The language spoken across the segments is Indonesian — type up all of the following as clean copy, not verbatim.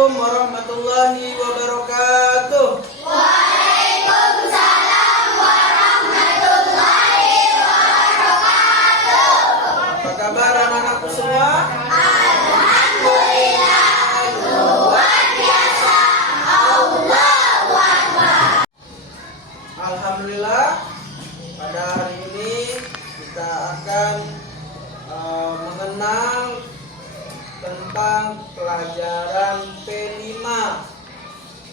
Assalamualaikum warahmatullahi wabarakatuh. Waalaikumsalam warahmatullahi wabarakatuh. Apa kabar anak-anakku semua? Alhamdulillah, luar biasa. Allahu Akbar. Alhamdulillah, pada hari ini kita akan mengenal tentang pelajaran P5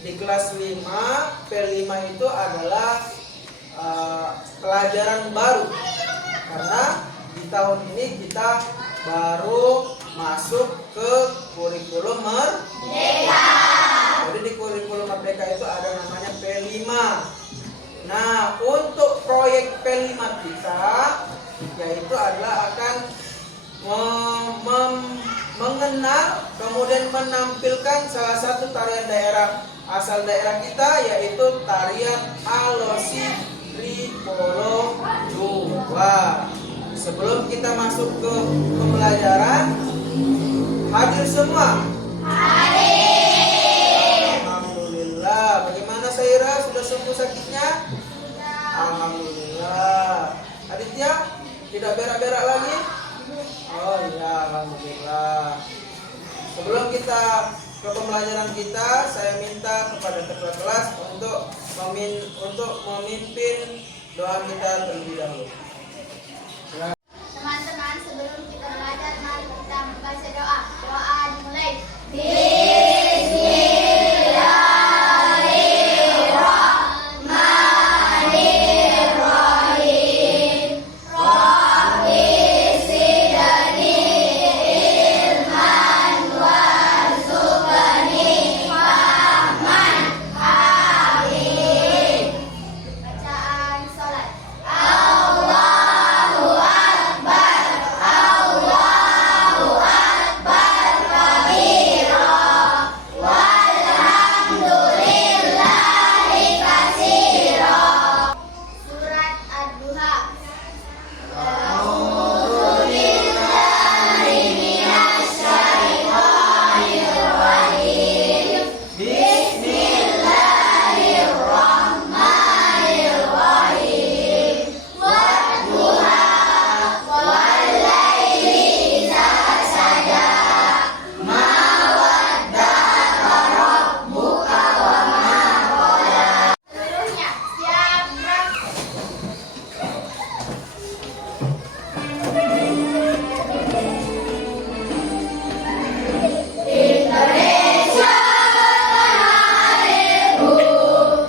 di kelas 5. P5 itu adalah pelajaran baru karena di tahun ini kita baru masuk ke kurikulum Merdeka. Jadi di kurikulum Merdeka itu ada namanya P5. Nah, untuk proyek P5 kita yaitu adalah akan mengenal kemudian menampilkan salah satu tarian daerah asal daerah kita, yaitu tarian Alosi Ripolo 2. Sebelum kita masuk ke pembelajaran, hadir semua? Hadir. Alhamdulillah. Bagaimana Saira, sudah sembuh sakitnya? Alhamdulillah. Aditya, tidak berak-berak lagi? Oh iya, alhamdulillah. Sebelum kita ke pembelajaran kita, saya minta kepada ketua kelas untuk memimpin doa kita terlebih dahulu. Teman-teman, sebelum kita belajar, mari kita membaca doa. Doa dimulai. Bacaan salat. Allahu Akbar, Allahu Akbar kabira, walhamdulillahi katsira. Surat Ad-Duha. A'udzu billahi minasy syaithanir rajim. Bismillahirrahmanirrahim. Wadduha wallaili idza saja. Ma wadda'aka rabbuka wa ma qala. Seluruhnya siap gerak. Indonesia tanah airku,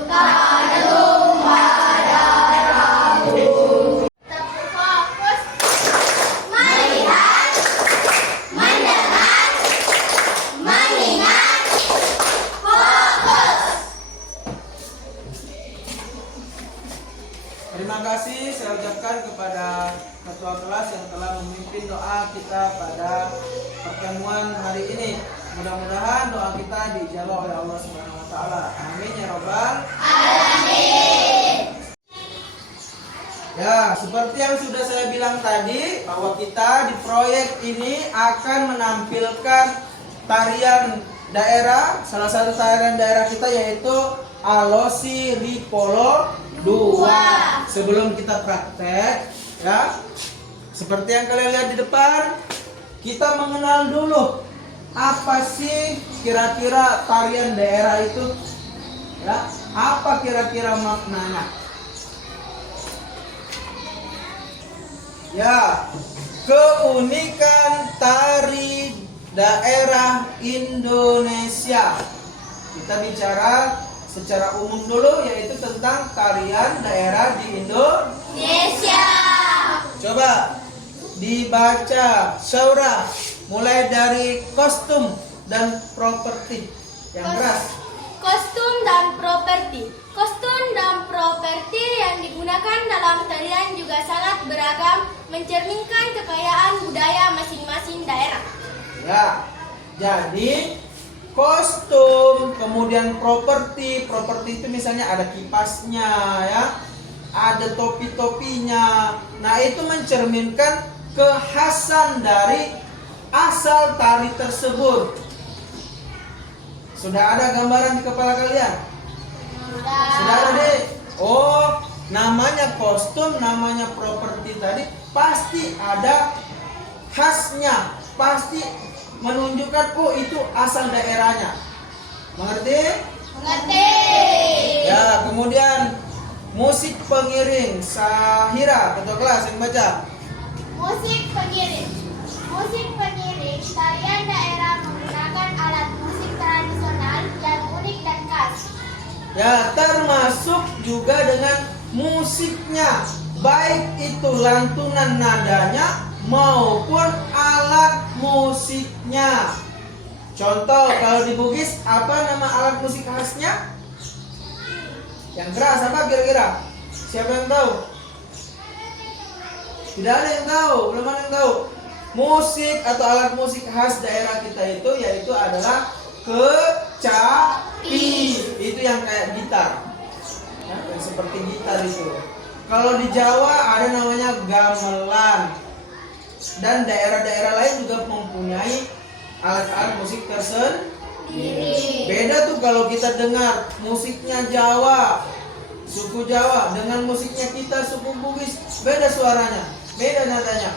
kandung darahku. Terfokus, melihat, mendengar, mengingat, fokus. Terima kasih saya ucapkan kepada ketua kelas yang telah memimpin doa kita pada pertemuan hari ini. Mudah-mudahan doa kita dijawab oleh Allah Subhanahu wa taala. Amin ya rabbal alamin. Ya, seperti yang sudah saya bilang tadi, bahwa kita di proyek ini akan menampilkan tarian daerah, salah satu tarian daerah kita yaitu Alosi Ripolo 2. Sebelum kita praktek, ya, seperti yang kalian lihat di depan, kita mengenal dulu apa sih kira-kira tarian daerah itu, ya, apa kira-kira maknanya. Ya, keunikan tari daerah Indonesia. Kita bicara secara umum dulu, yaitu tentang tarian daerah di Indonesia. Coba dibaca Syaura, mulai dari kostum dan properti yang keras. Kostum dan properti. Kostum dan properti yang digunakan dalam tarian juga sangat beragam, mencerminkan kekayaan budaya masing-masing daerah. Ya, jadi kostum, kemudian properti itu misalnya ada kipasnya, ya, ada topi-topinya. Nah, itu mencerminkan kekhasan dari asal tari tersebut. Sudah ada gambaran di kepala kalian? Sudah ada deh. Oh, namanya kostum, namanya properti tadi pasti ada khasnya, pasti menunjukkan oh itu asal daerahnya. Mengerti? Mengerti. Ya, kemudian musik pengiring. Sahira, ketua kelas yang baca. Musik pengiring. Musik pengiring tarian daerah menggunakan alat musik tradisional yang unik dan khas. Ya, termasuk juga dengan musiknya, baik itu lantunan nadanya maupun alat musiknya. Contoh, kalau di Bugis apa nama alat musik khasnya? Yang keras apa kira-kira? Siapa yang tahu? Tidak ada yang tahu, belum ada yang tahu. Musik atau alat musik khas daerah kita itu yaitu adalah kecapi. Itu yang kayak gitar, ya, yang seperti gitar itu. Kalau di Jawa ada namanya gamelan, dan daerah-daerah lain juga mempunyai alat-alat musik tersendiri. Beda tuh kalau kita dengar musiknya Jawa, suku Jawa dengan musiknya kita suku Bugis, beda suaranya, beda nadanya.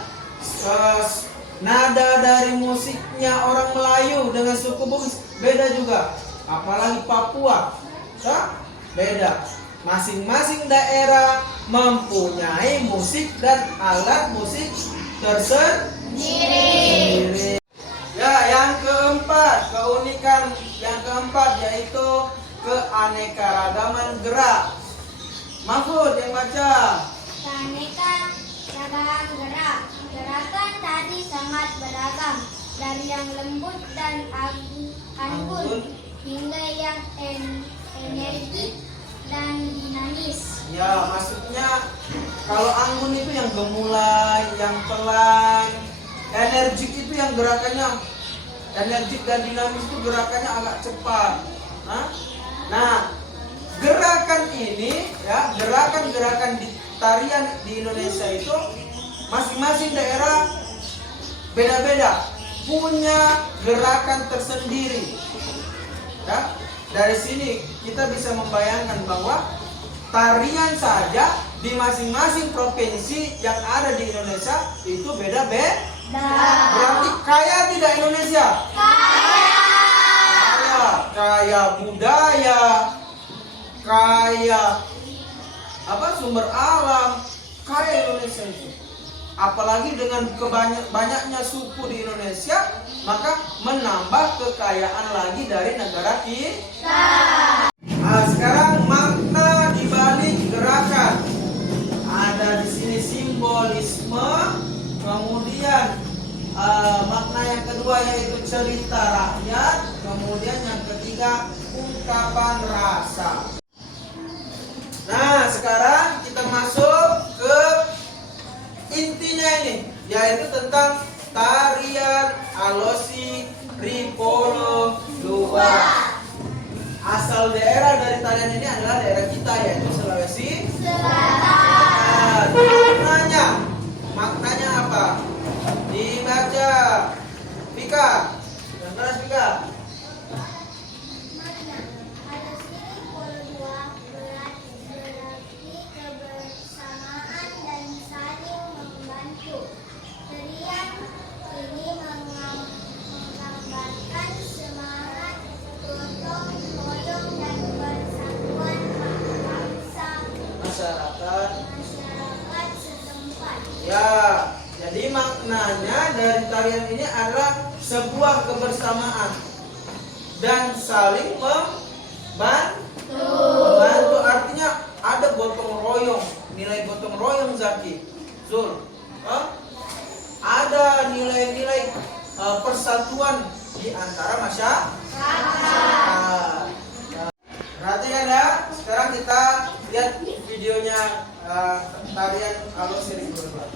Nada dari musiknya orang Melayu dengan suku Bugis beda juga, apalagi Papua, ya, beda. Masing-masing daerah mempunyai musik dan alat musik tersendiri. Ya, yang keempat, keunikan yang keempat yaitu keanekaragaman gerak. Mahfud yang baca. Keanekaragaman gerak. Gerakan tadi sangat beragam, dari yang lembut dan anggun hingga yang energik dan dinamis. Ya, maksudnya kalau anggun itu yang gemulai, yang pelan. Energik itu yang gerakannya energik dan dinamis itu gerakannya agak cepat. Nah, gerakan ini ya, gerakan-gerakan di tarian di Indonesia itu masing-masing daerah beda-beda, punya gerakan tersendiri. Ya, dari sini kita bisa membayangkan bahwa tarian saja di masing-masing provinsi yang ada di Indonesia itu beda-beda. Berarti kaya tidak Indonesia? Kaya budaya, kaya apa sumber alam, kaya Indonesia itu. Apalagi dengan banyaknya suku di Indonesia, maka menambah kekayaan lagi dari negara kita. Nah, sekarang makna di balik gerakan. Ada di sini simbolisme, kemudian makna yang kedua yaitu cerita rakyat, kemudian yang ketiga ungkapan rasa. Nah, sekarang kita masuk ke intinya ini, yaitu tentang tarian Alosi Ripolo Luar. Asal daerah dari tarian ini adalah daerah kita, yaitu Sulawesi Selatan. Maknanya apa? Dibaca. Vika, yang keras Vika. Masyarakat setempat. Ya, jadi maknanya dari tarian ini adalah sebuah kebersamaan dan saling membantu. Artinya ada gotong royong, nilai gotong royong Zaki, Zul. Ada nilai-nilai persatuan di antara masyarakat. Perhatikan ya, sekarang kita lihat videonya tarian Alosi Ripolo Luar.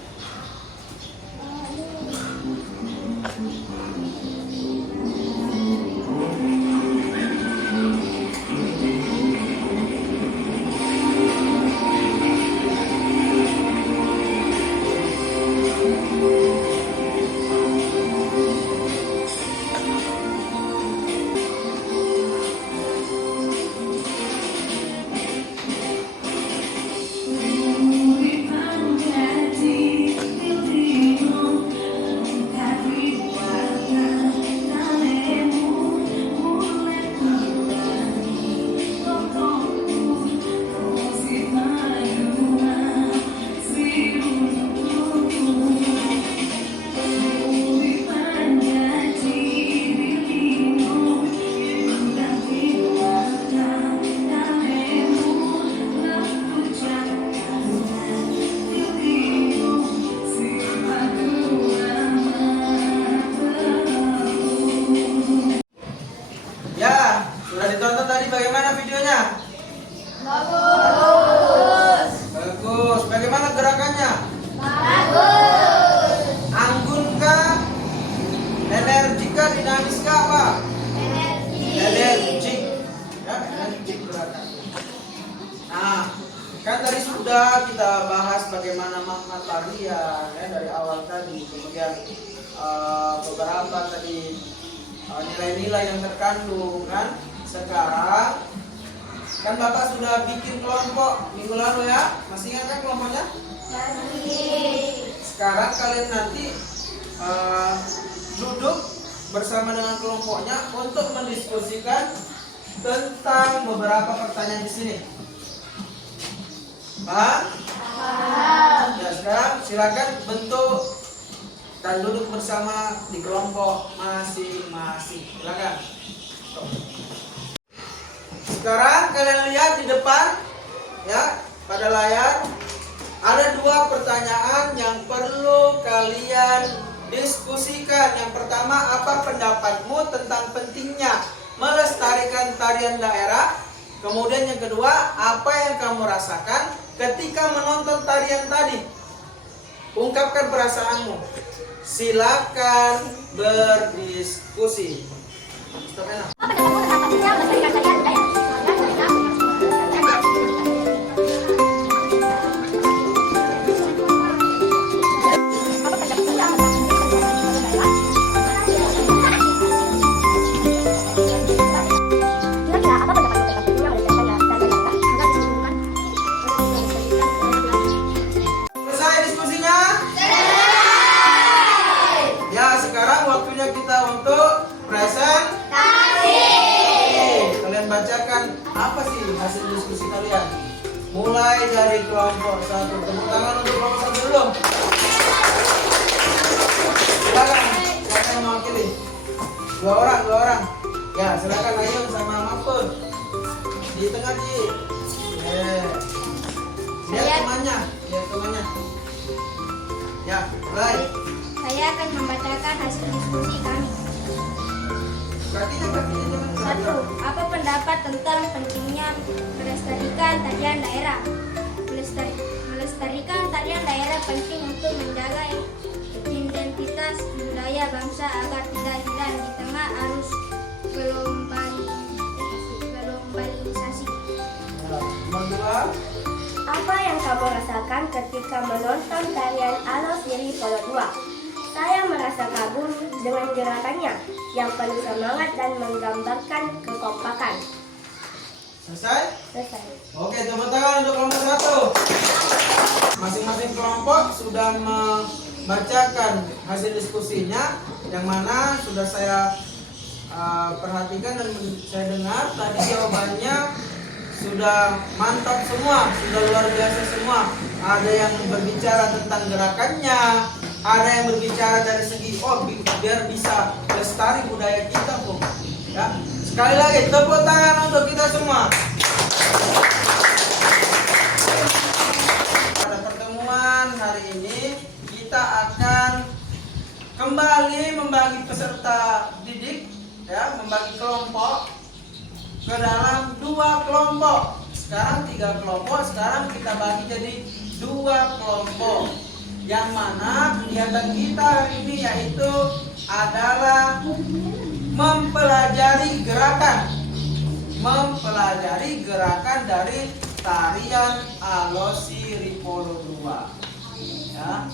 bagaimana videonya? Bagus. Bagus. Bagaimana gerakannya? Bagus. Anggun kah? Energik kah? Dinamis kah? Apa? Energik. Ya, energik gerakan. Nah, kan tadi sudah kita bahas bagaimana makna tarian ya dari awal tadi, kemudian beberapa tadi nilai-nilai yang terkandung kan. Sekarang kan Bapak sudah bikin kelompok minggu lalu ya, masih ingat kan kelompoknya? Sekarang kalian nanti duduk bersama dengan kelompoknya untuk mendiskusikan tentang beberapa pertanyaan di sini. Paham? Ya, sekarang silakan bentuk dan duduk bersama di kelompok masing-masing. Silakan. Sekarang kalian lihat di depan ya, pada layar ada dua pertanyaan yang perlu kalian diskusikan. Yang pertama, apa pendapatmu tentang pentingnya melestarikan tarian daerah? Kemudian yang kedua, apa yang kamu rasakan ketika menonton tarian tadi? Ungkapkan perasaanmu. Silakan berdiskusi. Stop enak. Selesai diskusinya? Ya, sekarang waktunya kita untuk presentasi. Kalian bacakan apa sih hasil diskusi kalian? Mulai dari kelompok 1. Tepuk tangan untuk kelompok 1 dulu. Silakan, siapa yang mewakili? Dua orang. Ya, silakan Ayun sama Mapun. Di tengah Ci. Lihat temannya. Ya, mulai. Saya akan membacakan hasil diskusi kami. Berarti jangan 1. Apa pendapat tentang pentingnya melestarikan tarian daerah? Melestarikan tarian daerah penting untuk menjaga identitas budaya bangsa agar tidak hilang di tengah arus globalisasi. Nomor 2. Apa yang kamu rasakan ketika menonton tarian Alos Siri Polo 2? Saya merasa kagum dengan gerakannya yang penuh semangat dan menggambarkan kekompakan. Selesai? Selesai. Oke, tepuk tangan untuk kelompok 1. Masing-masing kelompok sudah membacakan hasil diskusinya, yang mana sudah saya perhatikan dan saya dengar tadi jawabannya sudah mantap semua, sudah luar biasa semua. Ada yang berbicara tentang gerakannya, ada yang berbicara dari segi biar bisa lestari budaya kita, Bu. Ya. Sekali lagi tepuk tangan untuk kita semua. Pada pertemuan hari ini kita akan kembali membagi peserta didik, ya, membagi kelompok ke dalam 2 kelompok. Sekarang 3 kelompok, sekarang kita bagi jadi 2 kelompok. Yang mana kegiatan kita hari ini yaitu adalah mempelajari gerakan dari tarian Alos Siri Polo 2. Ya.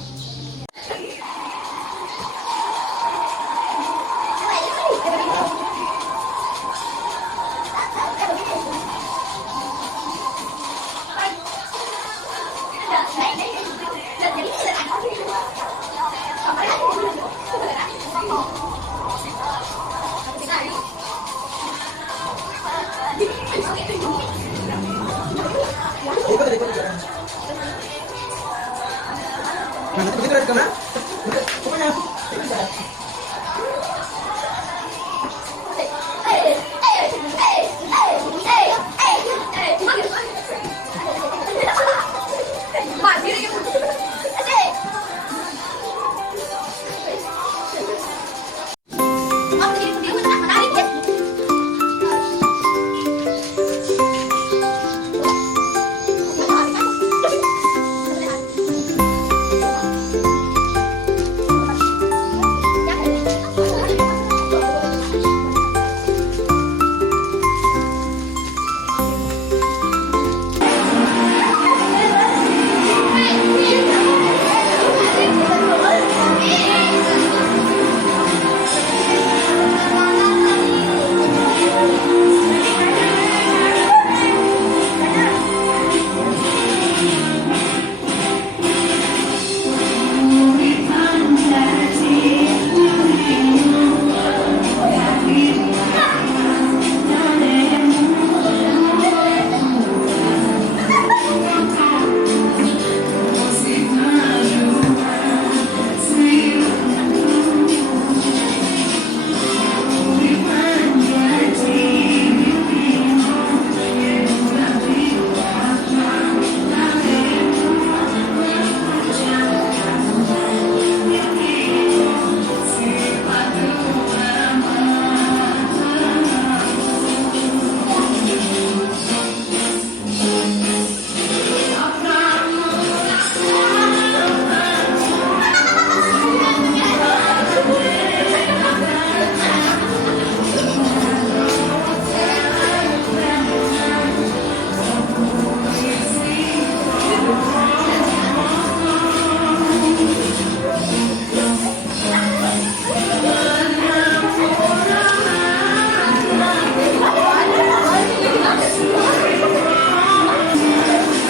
Nah, nanti begitu dari kemana? Pokoknya.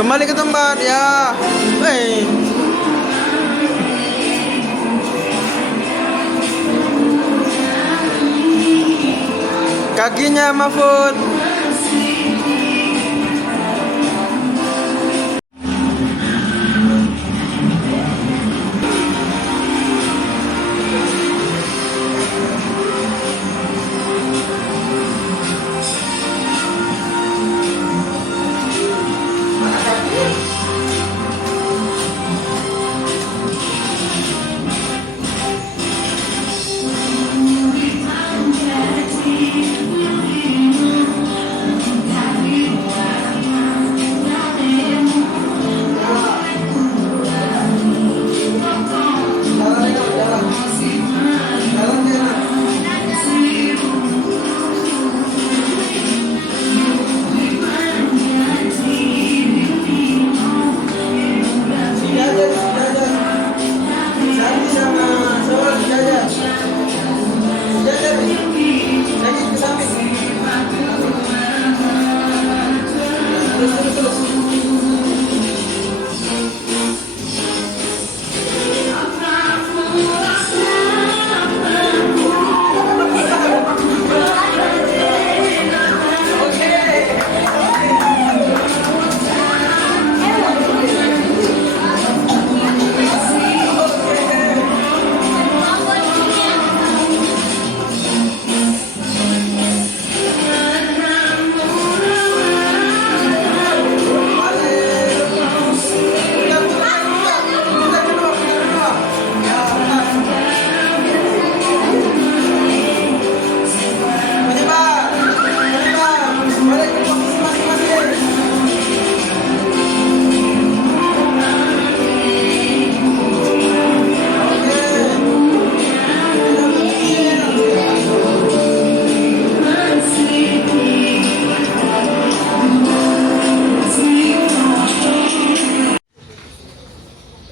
Kembali ke tempat ya. Hey. Kakinya Mahfud.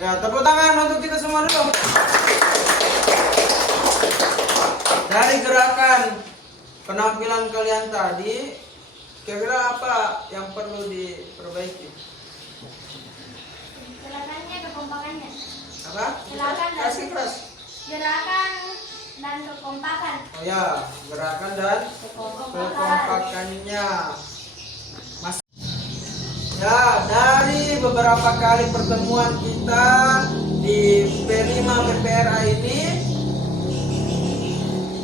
Ya, tepuk tangan untuk kita semua dulu. Dari gerakan penampilan kalian tadi, kira-kira apa yang perlu diperbaiki? Gerakannya, kekompakannya. Apa? Gerakan dan Kasih keras. Gerakan dan kekompakan. Oh ya, gerakan dan kekompakannya. Mas. Ya, dari beberapa kali pertemuan kita di P5 PPRA ini,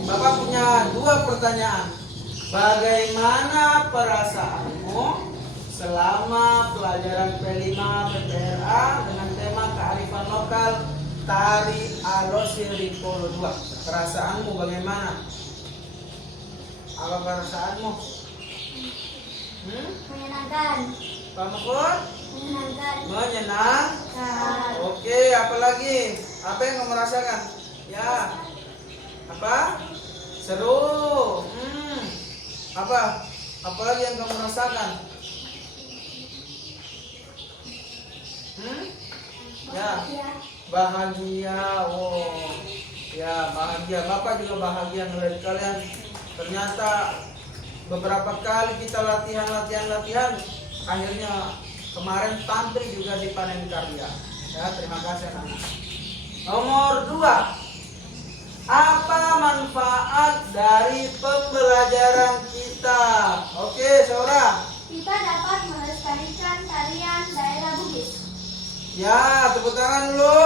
Bapak punya 2 pertanyaan. Bagaimana perasaanmu selama pelajaran P5 PPRA dengan tema kearifan lokal Tari Alosir Ripolo 2? Perasaanmu bagaimana? Apa perasaanmu? Menyenangkan. Pak Mahfud? Menyenangkan. Menyenangkan. Oke, apa lagi? Apa yang kamu rasakan? Ya. Apa? Seru. Apa? Apa lagi yang kamu rasakan? Ya. Bahagia. Oh. Ya, bahagia. Bapak juga bahagia melihat kalian. Ternyata beberapa kali kita latihan, akhirnya kemarin tampil juga di panen karya. Ya, terima kasih anak. Nomor 2. Apa manfaat dari pembelajaran kita? Oke, Saura. Kita dapat melestarikan tarian daerah Bugis. Ya, tepuk tangan dulu.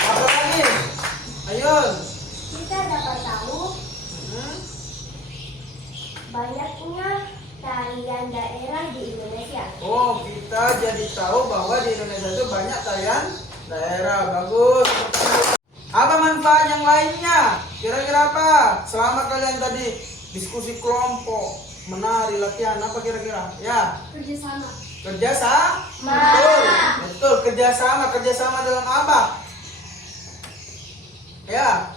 Apa lagi? Ayo. Kita dapat tahu banyaknya tarian daerah di Indonesia. Oh, kita jadi tahu bahwa di Indonesia itu banyak tarian daerah. Bagus. Apa manfaat yang lainnya? Kira-kira apa? Selama kalian tadi diskusi kelompok, menari, latihan, apa kira-kira? Ya. Kerjasama. Kerjasama. Betul. Kerjasama dalam apa? Ya.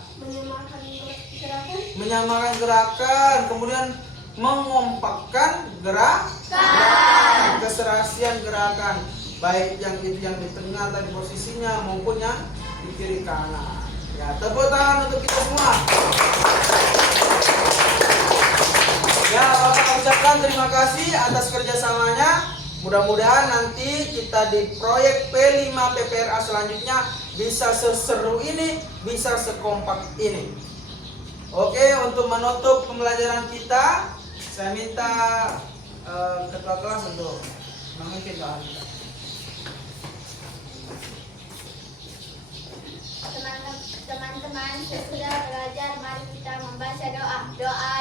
Menyamakan gerakan, kemudian mengompakkan gerakan, keserasian gerakan, baik yang itu yang di tengah tadi posisinya maupun yang di kiri kanan. Ya, tepuk tangan untuk kita semua. Ya, Bapak ucapkan ucapkan terima kasih atas kerjasamanya. Mudah-mudahan nanti kita di proyek P5 PPRA selanjutnya bisa seseru ini, bisa sekompak ini. Oke, untuk menutup pembelajaran kita, saya minta ketua kelas untuk memimpin doa kita. Teman-teman, sesudah belajar, mari kita membaca doa. Doa